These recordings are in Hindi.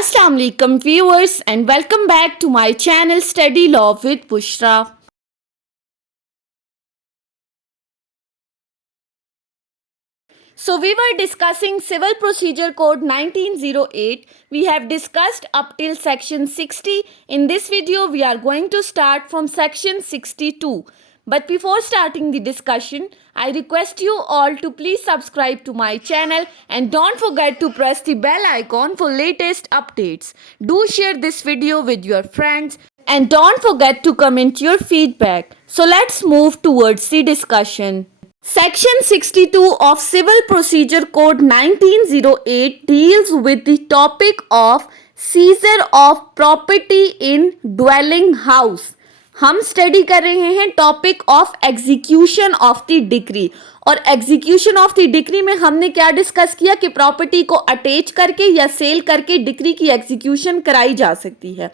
Assalamu alaikum viewers and welcome back to my channel Study Law with Bushra. So we were discussing Civil Procedure Code 1908. We have discussed up till section 60. In this video we are going to start from section 62. But before starting the discussion, I request you all to please subscribe to my channel and don't forget to press the bell icon for latest updates. Do share this video with your friends and don't forget to comment your feedback. So let's move towards the discussion. Section 62 of Civil Procedure Code 1908 deals with the topic of seizure of property in dwelling house. हम स्टडी कर रहे हैं topic of execution of the decree और एग्जीक्यूशन ऑफ द डिक्री में हमने क्या डिस्कस किया कि प्रॉपर्टी को अटैच करके या सेल करके डिक्री की एग्जीक्यूशन कराई जा सकती है।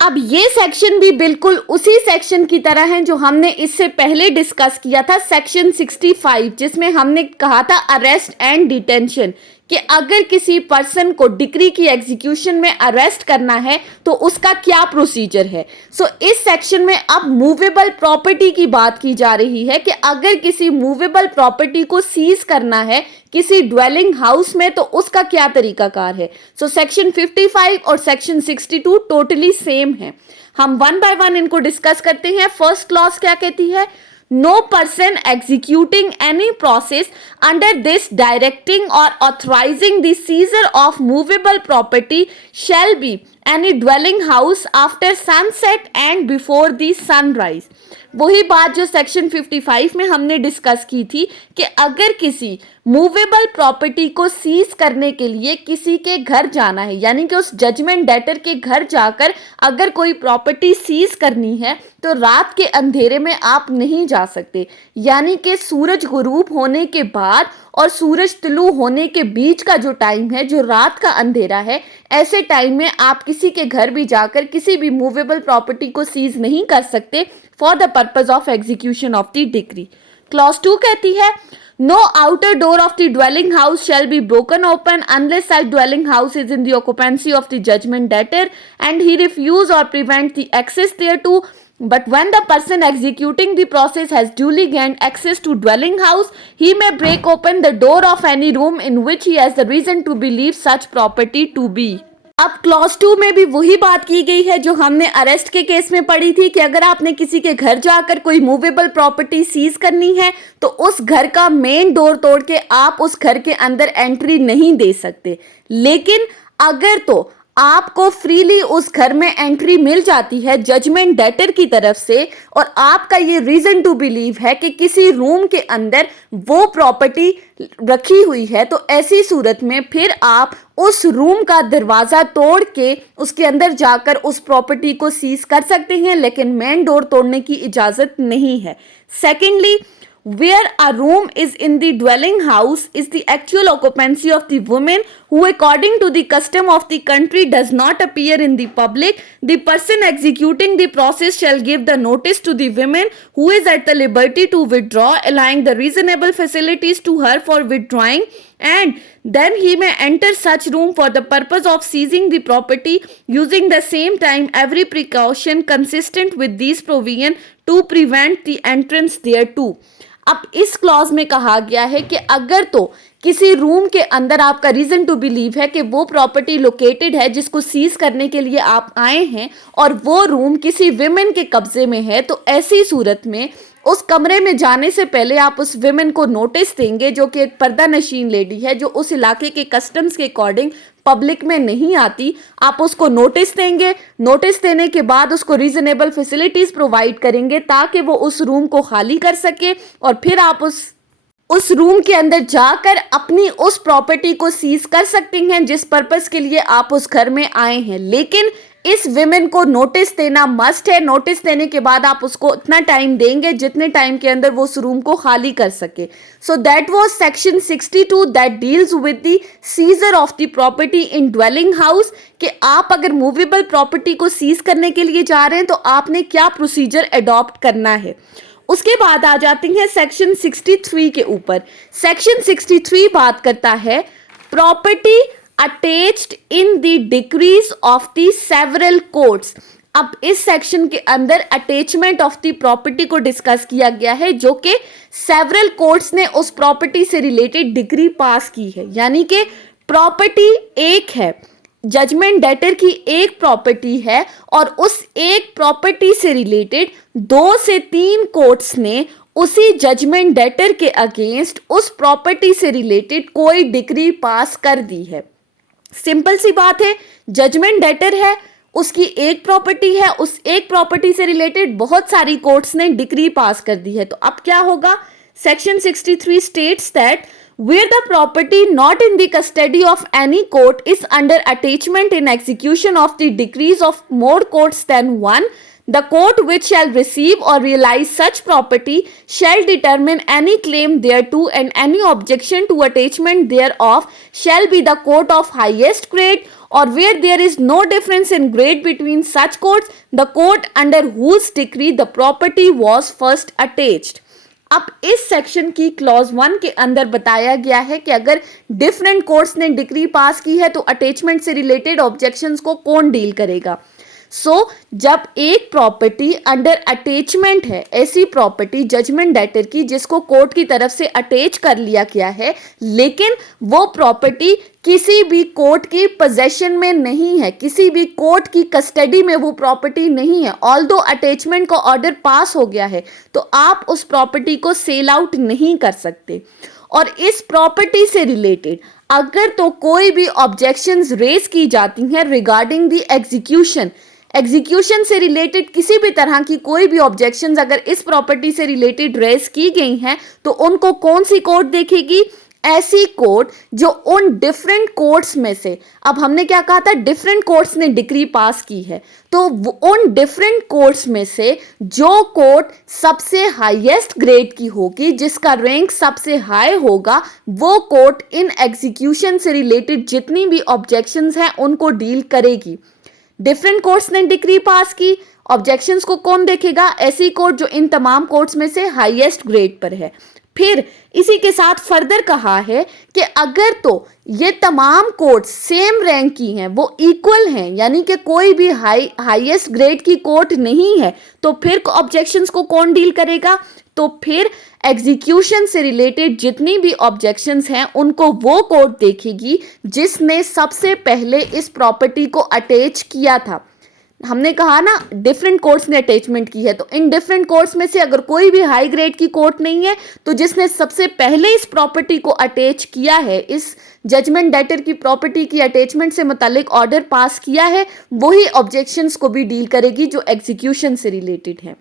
अब ये सेक्शन भी बिल्कुल उसी सेक्शन की तरह है जो हमने इससे पहले डिस्कस किया था सेक्शन 65, जिसमें हमने कहा था अरेस्ट एंड डिटेंशन कि अगर किसी पर्सन को डिक्री की एग्जीक्यूशन में अरेस्ट करना है तो उसका क्या प्रोसीजर है। सो इस सेक्शन में अब मूवेबल प्रॉपर्टी की बात की जा रही है कि अगर किसी मूवेबल प्रॉपर्टी को सीज करना है किसी ड्वेलिंग हाउस में तो उसका क्या तरीकाकार है। सो सेक्शन 55 और सेक्शन 62 टोटली सेम है। हम वन बाय वन इनको डिस्कस करते हैं। फर्स्ट क्लॉज क्या कहती है? No person executing any process under this directing or authorizing the seizure of movable property shall be any dwelling house after sunset and before the sunrise. वही बात जो सेक्शन 55 में हमने डिस्कस की थी कि अगर किसी मूवेबल प्रॉपर्टी को सीज करने के लिए किसी के घर जाना है, यानी कि उस जजमेंट डेटर के घर जाकर अगर कोई प्रॉपर्टी सीज करनी है तो रात के अंधेरे में आप नहीं जा सकते, यानी कि सूरज गुरूब होने के बाद और सूरज तुलू होने के बीच का जो टाइम है, जो रात का अंधेरा है, ऐसे टाइम में आप किसी के घर भी जाकर किसी भी मूवेबल प्रॉपर्टी को सीज नहीं कर सकते for the purpose of execution of the decree. Clause 2 कहती है No outer door of the dwelling house shall be broken open unless such dwelling house is in the occupancy of the judgment debtor and he refuse or prevent the access thereto. But when the person executing the process has duly gained access to dwelling house, he may break open the door of any room in which he has the reason to believe such property to be. अब क्लॉज 2 में भी वही बात की गई है जो हमने अरेस्ट के केस में पढ़ी थी कि अगर आपने किसी के घर जाकर कोई मूवेबल प्रॉपर्टी सीज करनी है तो उस घर का मेन डोर तोड़ के आप उस घर के अंदर एंट्री नहीं दे सकते, लेकिन अगर तो आपको फ्रीली उस घर में एंट्री मिल जाती है जजमेंट डेटर की तरफ से और आपका ये रीजन टू बिलीव है कि किसी रूम के अंदर वो प्रॉपर्टी रखी हुई है, तो ऐसी सूरत में फिर आप उस रूम का दरवाज़ा तोड़ के उसके अंदर जाकर उस प्रॉपर्टी को सीज कर सकते हैं, लेकिन मेन डोर तोड़ने की इजाज़त नहीं है। Secondly, where a room is in the dwelling house is the actual occupancy of the woman who according to the custom of the country does not appear in the public, the person executing the process shall give the notice to the woman who is at the liberty to withdraw, allowing the reasonable facilities to her for withdrawing, and then he may enter such room for the purpose of seizing the property, using the same time every precaution consistent with these provision to prevent the entrance thereto. अब इस क्लॉज में कहा गया है कि अगर तो किसी रूम के अंदर आपका रीजन टू बिलीव है कि वो प्रॉपर्टी लोकेटेड है जिसको सीज करने के लिए आप आए हैं और वो रूम किसी विमेन के कब्जे में है, तो ऐसी सूरत में उस कमरे में जाने से पहले आप उस विमेन को नोटिस देंगे जो कि एक पर्दा नशीन लेडी है जो उस इलाके के कस्टम्स के अकॉर्डिंग पब्लिक में नहीं आती। आप उसको नोटिस देंगे, नोटिस देने के बाद उसको रीजनेबल फैसिलिटीज प्रोवाइड करेंगे ताकि वो उस रूम को खाली कर सके और फिर आप उस रूम के अंदर जाकर अपनी उस प्रॉपर्टी को सीज कर सकते हैं जिस पर्पस के लिए आप उस घर में आए हैं, लेकिन इस विमेन को नोटिस देना मस्ट है। नोटिस देने के बाद आप उसको इतना टाइम देंगे जितने टाइम के अंदर वो उस रूम को खाली कर सके। So that was section 62 that deals with the seizure of the property in dwelling house कि आप अगर मूवेबल प्रॉपर्टी को सीज करने के लिए जा रहे हैं तो आपने क्या प्रोसीजर अडॉप्ट करना है। उसके बाद आ जाते हैं सेक्शन 63 के ऊपर। सेक्शन 63 बात करता है property attached in the decrease of the several courts. अब इस सेक्शन के अंदर अटैचमेंट ऑफ द प्रॉपर्टी को डिस्कस किया गया है जो कि सेवरल कोर्ट्स ने उस प्रॉपर्टी से रिलेटेड डिग्री पास की है। यानी कि प्रॉपर्टी एक है, जजमेंट डेटर की एक प्रॉपर्टी है और उस एक प्रॉपर्टी से रिलेटेड 2 से 3 कोर्ट्स ने उसी जजमेंट डेटर के अगेंस्ट उस प्रॉपर्टी से रिलेटेड कोई डिग्री पास कर दी है। सिंपल सी बात है, जजमेंट डेटर है, उसकी एक प्रॉपर्टी है, उस एक प्रॉपर्टी से रिलेटेड बहुत सारी कोर्ट्स ने डिग्री पास कर दी है। तो अब क्या होगा, section 63 states that where the property not in the custody of any court is under attachment in execution of the decrees of more courts than one, the court which shall receive or realize such property shall determine any claim thereto, and any objection to attachment thereof shall be the court of highest grade, or where there is no difference in grade between such courts, the court under whose decree the property was first attached। अब इस सेक्शन की क्लॉज 1 के अंदर बताया गया है कि अगर डिफरेंट कोर्ट्स ने डिग्री पास की है तो अटैचमेंट से रिलेटेड ऑब्जेक्शंस को कौन डील करेगा। जब एक प्रॉपर्टी अंडर अटैचमेंट है, ऐसी प्रॉपर्टी जजमेंट डेटर की जिसको कोर्ट की तरफ से अटैच कर लिया गया है, लेकिन वो प्रॉपर्टी किसी भी कोर्ट की पोजेशन में नहीं है, किसी भी कोर्ट की कस्टडी में वो प्रॉपर्टी नहीं है, ऑल्दो अटैचमेंट का ऑर्डर पास हो गया है, तो आप उस प्रॉपर्टी को सेल आउट नहीं कर सकते। और इस प्रॉपर्टी से रिलेटेड अगर तो कोई भी ऑब्जेक्शंस रेज की जाती हैं रिगार्डिंग द एग्जीक्यूशन से रिलेटेड किसी भी तरह की कोई भी ऑब्जेक्शंस अगर इस प्रॉपर्टी से रिलेटेड रेज की गई हैं, तो उनको कौन सी कोर्ट देखेगी, ऐसी कोर्ट जो उन डिफरेंट कोर्ट्स में से, अब हमने क्या कहा था, डिफरेंट कोर्ट्स ने डिग्री पास की है, तो उन डिफरेंट कोर्ट्स में से जो कोर्ट सबसे हाईएस्ट ग्रेड की होगी, जिसका रैंक सबसे हाई होगा, वो कोर्ट इन एग्जीक्यूशन से रिलेटेड जितनी भी ऑब्जेक्शंस हैं उनको डील करेगी। डिफरेंट कोर्ट्स ने डिग्री पास की, ऑब्जेक्शंस को कौन देखेगा, ऐसी कोर्ट जो इन तमाम कोर्ट्स में से हाईएस्ट ग्रेड पर है। फिर इसी के साथ फर्दर कहा है कि अगर तो ये तमाम कोर्ट सेम रैंक की हैं, वो इक्वल हैं, यानी कि कोई भी हाईएस्ट ग्रेड की कोर्ट नहीं है, तो फिर ऑब्जेक्शंस को कौन डील करेगा, तो फिर एग्जीक्यूशन से रिलेटेड जितनी भी ऑब्जेक्शंस हैं उनको वो कोर्ट देखेगी जिसने सबसे पहले इस प्रॉपर्टी को अटैच किया था। हमने कहा ना डिफरेंट कोर्ट्स ने अटैचमेंट की है, तो इन डिफरेंट कोर्ट्स में से अगर कोई भी हाई ग्रेड की कोर्ट नहीं है, तो जिसने सबसे पहले इस प्रॉपर्टी को अटैच किया है, इस जजमेंट डेटर की प्रॉपर्टी की अटैचमेंट से मुतालिक ऑर्डर पास किया है, वही ऑब्जेक्शंस को भी डील करेगी जो एग्जीक्यूशन से रिलेटेड है।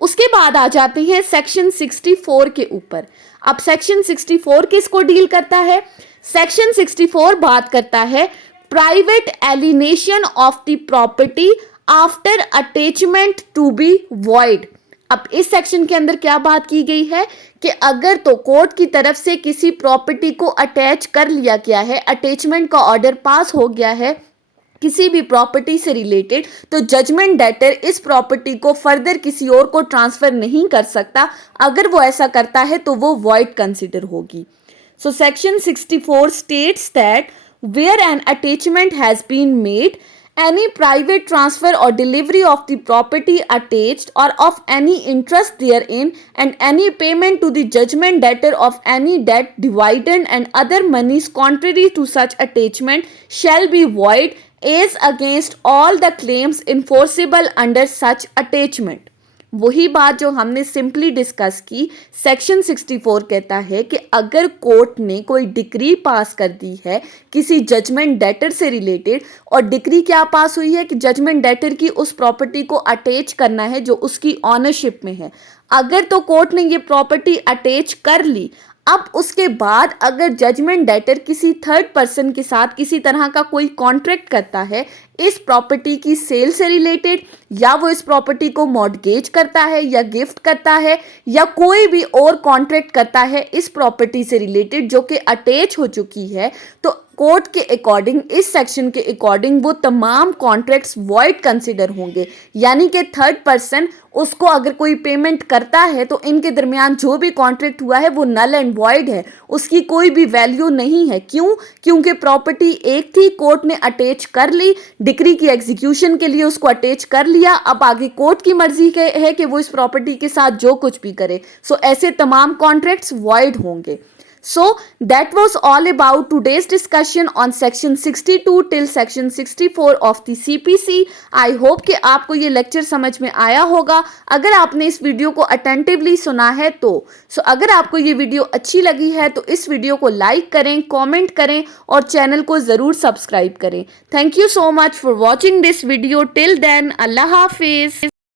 उसके बाद आ जाते हैं सेक्शन 64 के ऊपर। अब सेक्शन 64 किसको डील करता है, सेक्शन 64 बात करता है private alienation of the property after attachment to be void. अब इस सेक्शन के अंदर क्या बात की गई है कि अगर तो कोर्ट की तरफ से किसी प्रॉपर्टी को अटैच कर लिया गया है, अटैचमेंट का ऑर्डर पास हो गया है किसी भी प्रॉपर्टी से रिलेटेड, तो जजमेंट डेटर इस प्रॉपर्टी को फर्दर किसी और को ट्रांसफर नहीं कर सकता। अगर वो ऐसा करता है तो वो वॉइड कंसिडर होगी। So section 64 states that where an attachment has been made, any private transfer or delivery of the property attached or of any interest therein, and any payment to the judgment debtor of any debt, dividend and other monies contrary to such attachment shall be void as against all the claims enforceable under such attachment। वही बात जो हमने सिंपली डिस्कस की, सेक्शन 64 कहता है कि अगर कोर्ट ने कोई डिक्री पास कर दी है किसी जजमेंट डेटर से रिलेटेड, और डिक्री क्या पास हुई है कि जजमेंट डेटर की उस प्रॉपर्टी को अटैच करना है जो उसकी ऑनरशिप में है, अगर तो कोर्ट ने ये प्रॉपर्टी अटैच कर ली, अब उसके बाद अगर जजमेंट डेटर किसी थर्ड पर्सन के साथ किसी तरह का कोई कॉन्ट्रैक्ट करता है इस प्रॉपर्टी की सेल से रिलेटेड, या वो इस प्रॉपर्टी को मॉर्गेज करता है या गिफ्ट करता है या कोई भी और कॉन्ट्रैक्ट करता है इस प्रॉपर्टी से रिलेटेड जो कि अटैच हो चुकी है, तो कोर्ट के अकॉर्डिंग, इस सेक्शन के अकॉर्डिंग वो तमाम कॉन्ट्रैक्ट्स वॉइड कंसिडर होंगे, यानी कि थर्ड पर्सन उसको अगर कोई पेमेंट करता है तो इनके दरमियान जो भी कॉन्ट्रैक्ट हुआ है वो नल एंड वॉइड है, उसकी कोई भी वैल्यू नहीं है। क्यों? क्योंकि प्रॉपर्टी एक थी, कोर्ट ने अटैच कर ली, डिक्री की एग्जीक्यूशन के लिए उसको अटैच कर लिया, अब आगे कोर्ट की मर्जी है कि वो इस प्रॉपर्टी के साथ जो कुछ भी करे। सो ऐसे तमाम कॉन्ट्रैक्ट्स वॉइड होंगे। So that was all about today's discussion on section 62 till section 64 of the CPC. I hope कि आपको ये लेक्चर समझ में आया होगा। अगर आपने इस वीडियो को अटेंटिवली सुना है तो अगर आपको ये वीडियो अच्छी लगी है तो इस वीडियो को लाइक करें, कमेंट करें और चैनल को ज़रूर सब्सक्राइब करें। Thank you so much for watching this video. Till then, अल्लाह हाफिज़।